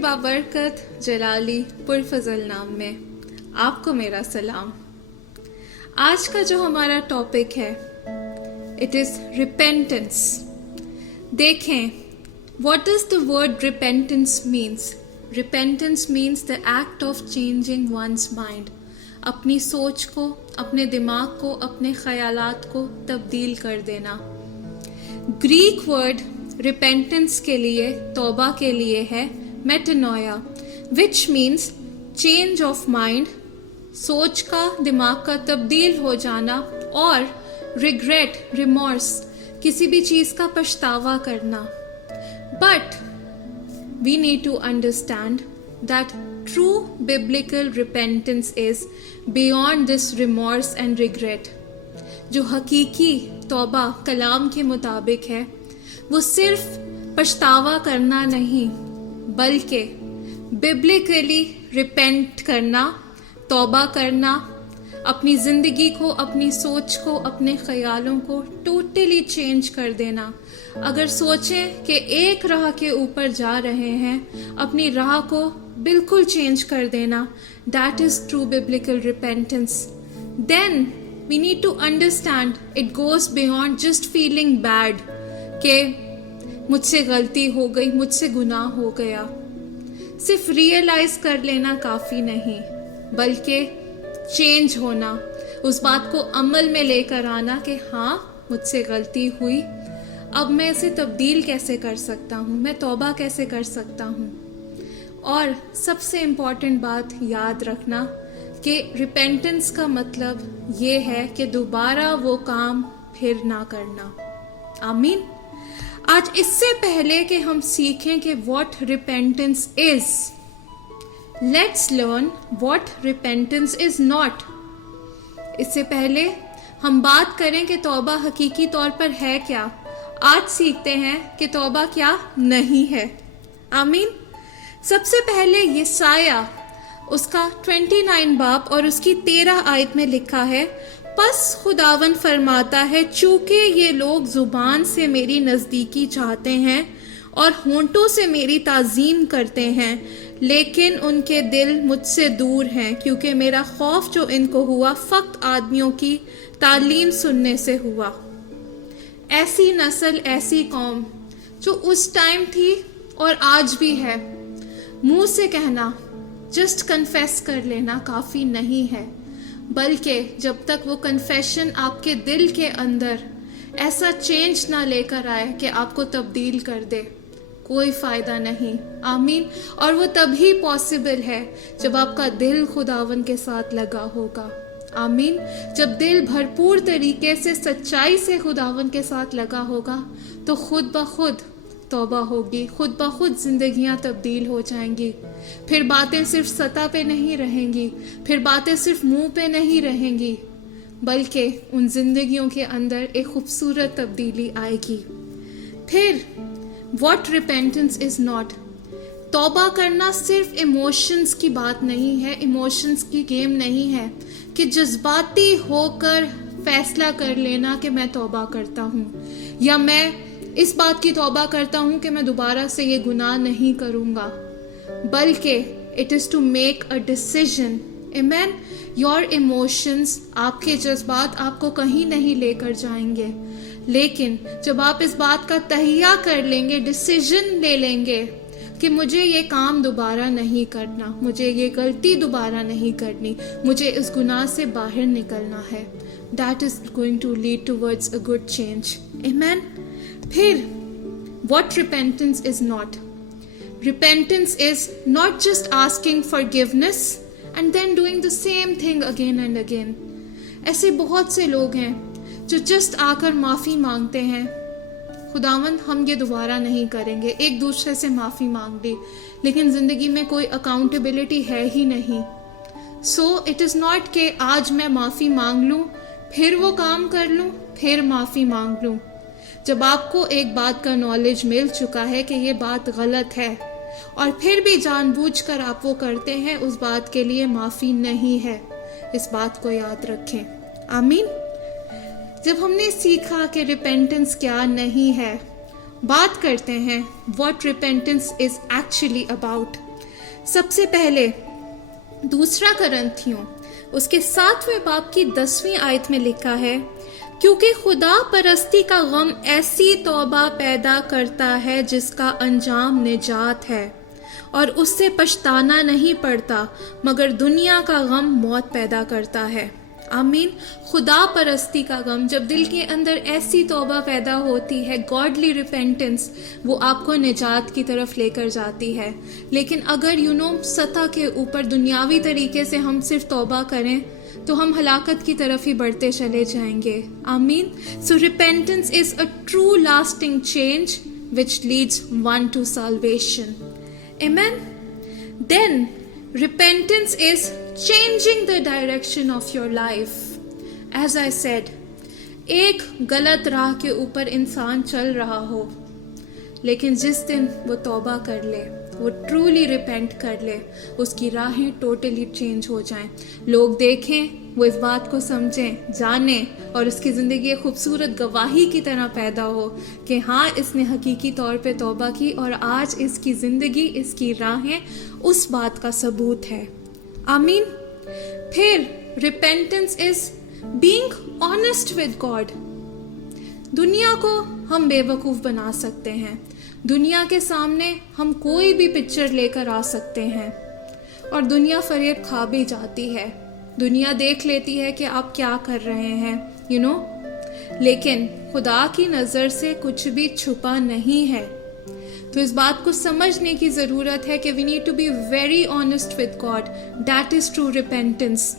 बाबरकत जलाली पुरफजल नाम में आपको मेरा सलाम। आज का जो हमारा टॉपिक है इट इज रिपेंटेंस। देखें, what does the word repentance means? Repentance means the act of changing once mind. अपनी सोच को, अपने दिमाग को, अपने ख्यालात को तब्दील कर देना। ग्रीक वर्ड रिपेंटेंस के लिए, तौबा के लिए है metanoia, which means change of mind, सोच का, दिमाग का तब्दील हो जाना, और रिग्रेट, रिमोर्स, किसी भी चीज का पछतावा करना। But we need to understand that true biblical repentance is beyond this remorse and regret. जो हकीकी तौबा कलाम के मुताबिक है वो सिर्फ पछतावा करना नहीं, बल्कि बिब्लिकली रिपेंट करना, तौबा करना, अपनी ज़िंदगी को, अपनी सोच को, अपने ख्यालों को टोटली चेंज कर देना। अगर सोचें कि एक राह के ऊपर जा रहे हैं, अपनी राह को बिल्कुल चेंज कर देना, that is true biblical repentance. Then we need to understand it goes beyond just feeling bad कि मुझसे गलती हो गई, मुझसे गुनाह हो गया। सिर्फ रियलाइज कर लेना काफ़ी नहीं, बल्कि चेंज होना, उस बात को अमल में लेकर आना कि हाँ मुझसे गलती हुई, अब मैं इसे तब्दील कैसे कर सकता हूँ, मैं तौबा कैसे कर सकता हूँ। और सबसे इम्पॉर्टेंट बात याद रखना कि रिपेंटेंस का मतलब ये है कि दोबारा वो काम फिर ना करना। आमीन। आज इससे पहले कि हम सीखें कि what repentance is, let's learn what repentance is not. इससे पहले हम बात करें कि तौबा हकीकी तौर पर है क्या, आज सीखते हैं कि तौबा क्या नहीं है। आमीन। सबसे पहले यसाया उसका 29 बाब और उसकी 13 आयत में लिखा है, बस खुदावन फरमाता है, चूंकि ये लोग जुबान से मेरी नज़दीकी चाहते हैं और होंठों से मेरी ताज़ीम करते हैं, लेकिन उनके दिल मुझसे दूर हैं, क्योंकि मेरा खौफ जो इनको हुआ फ़क्त आदमियों की तालीम सुनने से हुआ। ऐसी नस्ल, ऐसी कौम जो उस टाइम थी और आज भी है, मुंह से कहना, जस्ट कन्फेस कर लेना काफ़ी नहीं है, बल्कि जब तक वो कन्फेशन आपके दिल के अंदर ऐसा चेंज ना लेकर आए कि आपको तब्दील कर दे, कोई फ़ायदा नहीं। आमीन। और वो तभी पॉसिबल है जब आपका दिल खुदावन के साथ लगा होगा। आमीन। जब दिल भरपूर तरीके से, सच्चाई से खुदावन के साथ लगा होगा तो खुद ब खुद तौबा होगी, खुद ब खुद जिंदगियां तब्दील हो जाएंगी। फिर बातें सिर्फ सतह पे नहीं रहेंगी, फिर बातें सिर्फ मुंह पे नहीं रहेंगी, बल्कि उन जिंदगियों के अंदर एक खूबसूरत तब्दीली आएगी। फिर व्हाट रिपेंटेंस इज नॉट, तौबा करना सिर्फ इमोशंस की बात नहीं है, इमोशंस की गेम नहीं है कि जज्बाती होकर फैसला कर लेना कि मैं तौबा करता हूँ, या मैं इस बात की तौबा करता हूँ कि मैं दोबारा से ये गुनाह नहीं करूँगा, बल्कि it is to make a decision. आमीन। योर इमोशंस, आपके जज्बात आपको कहीं नहीं लेकर जाएंगे, लेकिन जब आप इस बात का तहिया कर लेंगे, डिसीजन ले लेंगे कि मुझे ये काम दोबारा नहीं करना, मुझे ये गलती दोबारा नहीं करनी, मुझे इस गुनाह से बाहर निकलना है, that is going to lead towards a good change. आमीन। फिर what repentance is not, repentance is not just asking forgiveness and then doing the same thing again and again. ऐसे बहुत से लोग हैं जो जस्ट आकर माफ़ी मांगते हैं, खुदावन हम ये दोबारा नहीं करेंगे, एक दूसरे से माफ़ी मांग ली, लेकिन ज़िंदगी में कोई अकाउंटेबिलिटी है ही नहीं। सो इट इज़ नॉट कि आज मैं माफ़ी मांग लूँ, फिर वो काम कर लूँ, फिर माफ़ी मांग लूँ। जब आपको एक बात का नॉलेज मिल चुका है कि ये बात गलत है और फिर भी जानबूझकर आप वो करते हैं, उस बात के लिए माफ़ी नहीं है। इस बात को याद रखें। आमीन। जब हमने सीखा कि रिपेंटेंस क्या नहीं है, बात करते हैं what repentance is actually about. सबसे पहले 2 करंथियों उसके 7वें बाब की 10वीं आयत में लिखा है, क्योंकि खुदा परस्ती का गम ऐसी तौबा पैदा करता है जिसका अंजाम निजात है, और उससे पछताना नहीं पड़ता, मगर दुनिया का गम मौत पैदा करता है। आमीन। खुदा परस्ती का गम, जब दिल के अंदर ऐसी तौबा पैदा होती है, गॉडली रिपेंटेंस, वो आपको निजात की तरफ लेकर जाती है। लेकिन अगर सतह के ऊपर दुनियावी तरीके से हम सिर्फ तौबा करें तो हम हलाकत की तरफ ही बढ़ते चले जाएंगे। आमीन। So repentance is a true lasting change which leads one to salvation. Amen. Then repentance is changing the direction of your life. As I said, एक गलत राह के ऊपर इंसान चल रहा हो, लेकिन जिस दिन वो तौबा कर ले, वो ट्रूली रिपेंट कर ले, उसकी राहें टोटली चेंज हो जाएं। लोग देखें, वो इस बात को समझें, जानें, और उसकी ज़िंदगी एक खूबसूरत गवाही की तरह पैदा हो कि हाँ, इसने हकीकी तौर पे तौबा की और आज इसकी ज़िंदगी, इसकी राहें उस बात का सबूत है। आमीन। फिर repentance is being honest with God. दुनिया को हम बेवकूफ़ बना सकते हैं, दुनिया के सामने हम कोई भी पिक्चर लेकर आ सकते हैं, और दुनिया फरेब खा भी जाती है। दुनिया देख लेती है कि आप क्या कर रहे हैं, लेकिन खुदा की नज़र से कुछ भी छुपा नहीं है। तो इस बात को समझने की ज़रूरत है कि we need to be very honest with God. That is true repentance.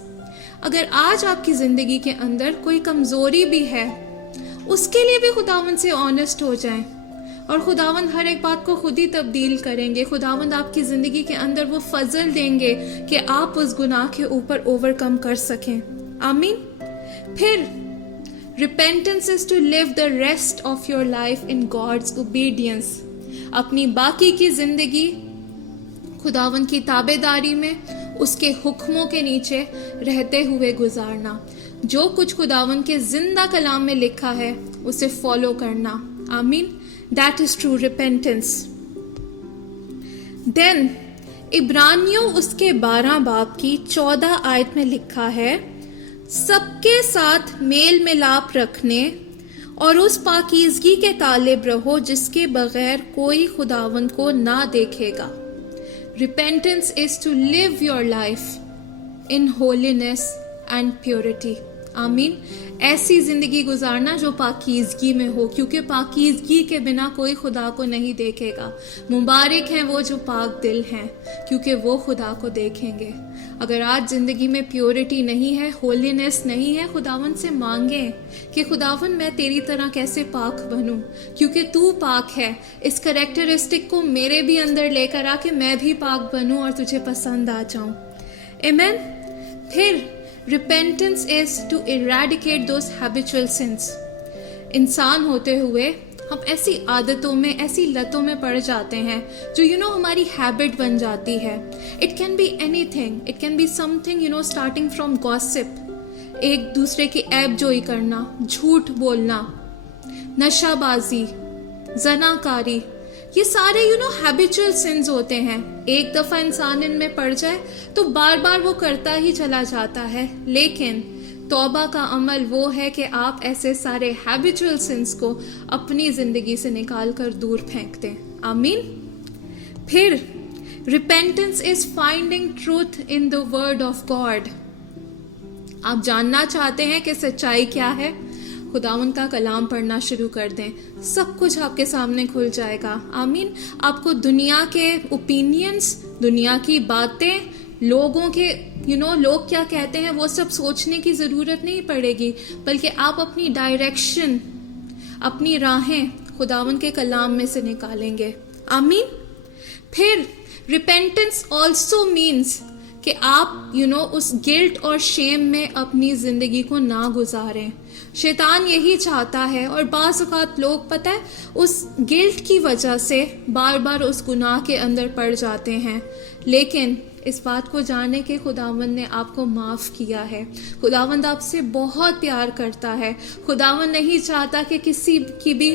अगर आज आपकी ज़िंदगी के अंदर कोई कमज़ोरी भी है, उसके लिए भी खुदावंद से ऑनेस्ट हो जाएं, और खुदावंद हर एक बात को खुद ही तब्दील करेंगे। खुदावंद आपकी ज़िंदगी के अंदर वो फजल देंगे कि आप उस गुनाह के ऊपर ओवरकम कर सकें। आमीन। फिर repentance is to live the rest of your life in God's obedience. अपनी बाकी की ज़िंदगी खुदावंद की ताबेदारी में, उसके हुक्मों के नीचे रहते हुए गुजारना। जो कुछ खुदावंद के जिंदा कलाम में लिखा है उसे फॉलो करना। आमीन। That is true repentance. Then इब्रानियों उसके 12 बाब की 14 आयत में लिखा है, सबके साथ मेल मिलाप रखने और उस पाकीज़गी के तालिब रहो जिसके बगैर कोई खुदावंद को ना देखेगा। Repentance is to live your life in holiness and purity. आमीन। ऐसी जिंदगी गुजारना जो पाकीज़गी में हो, क्योंकि पाकीज़गी के बिना कोई खुदा को नहीं देखेगा। मुबारक हैं वो जो पाक दिल हैं, क्योंकि वो खुदा को देखेंगे। अगर आज ज़िंदगी में प्योरिटी नहीं है, होलीनेस नहीं है, खुदावन से मांगें कि खुदावन मैं तेरी तरह कैसे पाक बनूं, क्योंकि तू पाक है। इस करैक्टरिस्टिक को मेरे भी अंदर लेकर आके मैं भी पाक बनूं और तुझे पसंद आ जाऊं। आमीन। फिर repentance is to eradicate those habitual sins. इंसान होते हुए हम ऐसी आदतों में, ऐसी लतों में पड़ जाते हैं जो हमारी हैबिट बन जाती है। It can be anything, it can be something starting from gossip, एक दूसरे की ऐबजोई करना, झूठ बोलना, नशाबाजी, जनाकारी, ये सारे हैबिचुअल सिंस होते हैं। एक दफ़ा इंसान इनमें पड़ जाए तो बार बार वो करता ही चला जाता है। लेकिन तौबा का अमल वो है कि आप ऐसे सारे हैबिचुअल सिंस को अपनी ज़िंदगी से निकाल कर दूर फेंक दें। आमीन। फिर repentance is finding truth in the word of God. आप जानना चाहते हैं कि सच्चाई क्या है, खुदावंद का कलाम पढ़ना शुरू कर दें, सब कुछ आपके सामने खुल जाएगा। आमीन। आपको दुनिया के ओपिनियंस, दुनिया की बातें, लोगों के लोग क्या कहते हैं वो सब सोचने की ज़रूरत नहीं पड़ेगी, बल्कि आप अपनी डायरेक्शन, अपनी राहें खुदावंद के कलाम में से निकालेंगे। आमीन। फिर रिपेंटेंस ऑल्सो मीन्स कि आप उस गिल्ट और शेम में अपनी ज़िंदगी को ना गुजारें। शैतान यही चाहता है, और बाज़ औक़ात लोग पता है उस गिल्ट की वजह से बार बार उस गुनाह के अंदर पड़ जाते हैं। लेकिन इस बात को जाने के खुदावंद ने आपको माफ़ किया है। खुदावंद आपसे बहुत प्यार करता है। खुदावंद नहीं चाहता कि किसी की भी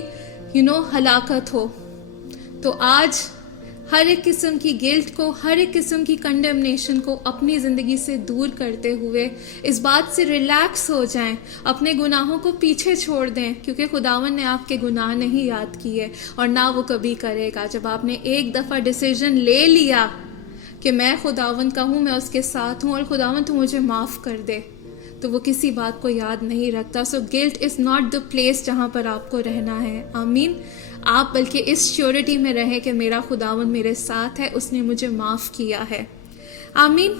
हलाकत हो। तो आज हर एक किस्म की गिल्ट को, हर एक किस्म की कंडेमनेशन को अपनी ज़िंदगी से दूर करते हुए इस बात से रिलैक्स हो जाएं, अपने गुनाहों को पीछे छोड़ दें, क्योंकि खुदावन ने आपके गुनाह नहीं याद किए और ना वो कभी करेगा। जब आपने एक दफ़ा डिसीजन ले लिया कि मैं खुदावन का हूँ, मैं उसके साथ हूँ और खुदावन तू मुझे माफ़ कर दे, तो वो किसी बात को याद नहीं रखता। So guilt is not the place जहाँ पर आपको रहना है। आमीन। आप बल्कि इस श्योरिटी में रहें कि मेरा खुदावन मेरे साथ है, उसने मुझे माफ़ किया है। आमीन।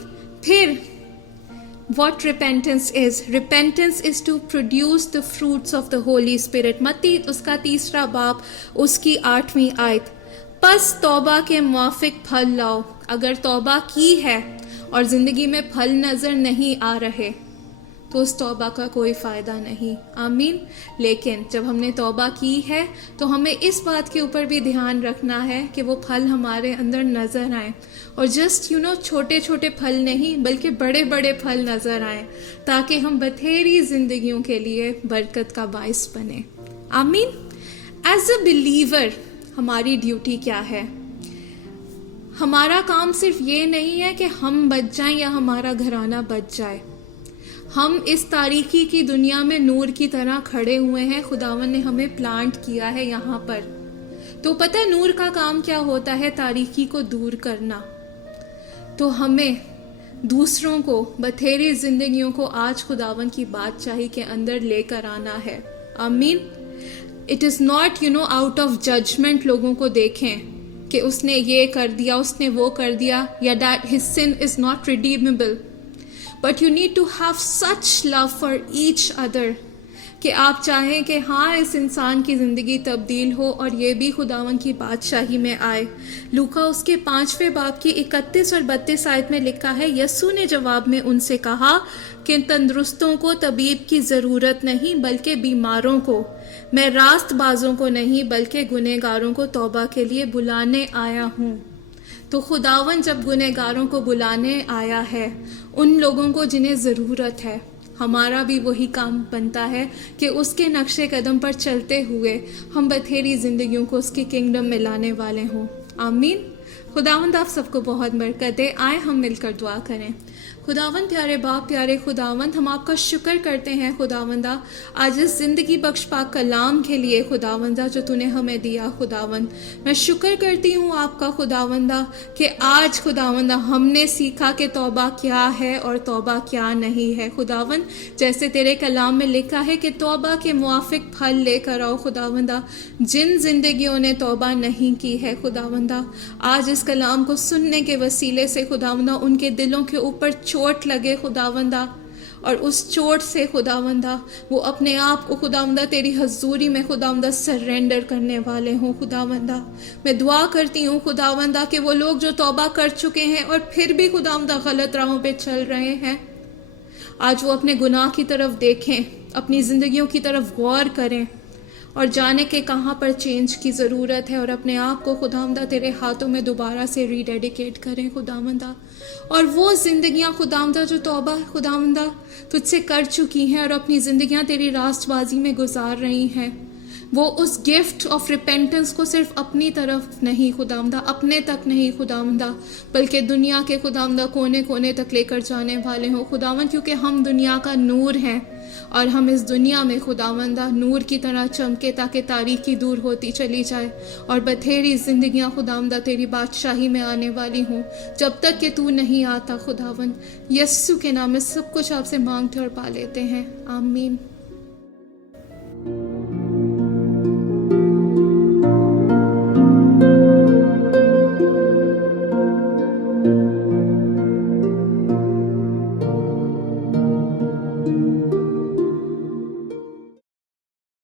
फिर what repentance is? Repentance is to produce the fruits of the Holy Spirit. मत्ती उसका 3 बाब उसकी 8वीं आयत। बस तौबा के मुआफिक फल लाओ। अगर तौबा की है और ज़िंदगी में फल नज़र नहीं आ रहे तो उस तौबा का कोई फ़ायदा नहीं। आमीन। लेकिन जब हमने तौबा की है तो हमें इस बात के ऊपर भी ध्यान रखना है कि वो फल हमारे अंदर नज़र आए, और जस्ट छोटे छोटे फल नहीं बल्कि बड़े बड़े फल नज़र आए, ताकि हम बथेरी ज़िंदगियों के लिए बरकत का बाइस बने। आमीन। एज अ बिलीवर हमारी ड्यूटी क्या है? हमारा काम सिर्फ ये नहीं है कि हम बच जाएं या हमारा घराना बच जाए। हम इस तारीकी की दुनिया में नूर की तरह खड़े हुए हैं। खुदावन ने हमें प्लांट किया है यहाँ पर। तो पता है नूर का काम क्या होता है? तारीकी को दूर करना। तो हमें दूसरों को, बथेरी जिंदगियों को आज खुदावन की बादशाही के अंदर लेकर आना है। आमीन। It is not out of judgement लोगों को देखें कि उसने ये कर दिया, उसने वो कर दिया, या that his sin is not redeemable, but you need to have such love for each other कि आप चाहें कि हाँ इस इंसान की ज़िंदगी तब्दील हो और ये भी खुदावन की बादशाही में आए। लूका उसके 5वें बाब की 31 और 32 आयत में लिखा है, यस्सु ने जवाब में उनसे कहा कि तंदुरुस्तों को तबीब की ज़रूरत नहीं बल्कि बीमारों को। मैं रास्तबाजों को नहीं बल्कि गुनहगारों को तौबा के लिए बुलाने आया हूँ। तो खुदावन जब गुनहगारों को बुलाने आया है, उन लोगों को जिन्हें ज़रूरत है, हमारा भी वही काम बनता है कि उसके नक्शे कदम पर चलते हुए हम बथेरी ज़िंदगियों को उसके किंगडम में लाने वाले हों। आमीन। खुदावंद आप सबको बहुत बरकत दे। आए हम मिलकर दुआ करें। खुदावंद प्यारे बाप, प्यारे खुदावंद, हम आपका शुक्र करते हैं खुदावंदा आज इस ज़िंदगी बख्श पाक कलाम के लिए खुदावंदा जो तूने हमें दिया। खुदावंद मैं शुक्र करती हूँ आपका खुदावंदा कि आज खुदावंदा हमने सीखा कि तौबा क्या है और तौबा क्या नहीं है। खुदावंद जैसे तेरे कलाम में लिखा है कि तौबा के मुआफिक फल लेकर आओ। खुदावंदा जिन जिंदगियों ने तौबा नहीं की है खुदावंदा, आज इस कलाम को सुनने के वसीले से खुदावंदा उनके दिलों के ऊपर चोट लगे खुदावंदा, और उस चोट से खुदावंदा वो अपने आप को खुदावंदा तेरी हजूरी में खुदावंदा सरेंडर करने वाले हों। खुदावंदा मैं दुआ करती हूँ खुदावंदा कि वो लोग जो तौबा कर चुके हैं और फिर भी खुदावंदा गलत राहों पे चल रहे हैं, आज वो अपने गुनाह की तरफ देखें, अपनी ज़िंदगियों की तरफ गौर करें और जाने के कहाँ पर चेंज की ज़रूरत है, और अपने आप को खुदावंदा तेरे हाथों में दोबारा से रीडेडिकेट करें खुदावंदा। और वो ज़िंदगियाँ खुदावंदा जो तौबा खुदावंदा तुझसे कर चुकी हैं और अपनी ज़िंदगियाँ तेरी रास्तबाजी में गुजार रही हैं, वो उस गिफ्ट ऑफ रिपेंटेंस को सिर्फ अपनी तरफ नहीं खुदावंदा, अपने तक नहीं खुदावंदा, बल्कि दुनिया के खुदावंदा कोने कोने तक लेकर जाने वाले हों खुदावंद, क्योंकि हम दुनिया का नूर हैं और हम इस दुनिया में खुदावंदा नूर की तरह चमके ताकि तारीकी दूर होती चली जाए और बथेरी जिंदगियां खुदावंदा तेरी बादशाही में आने वाली हों जब तक कि तू नहीं आता खुदावंद। यस्सु के नाम में सब कुछ आपसे मांगते और पा लेते हैं। आमीन।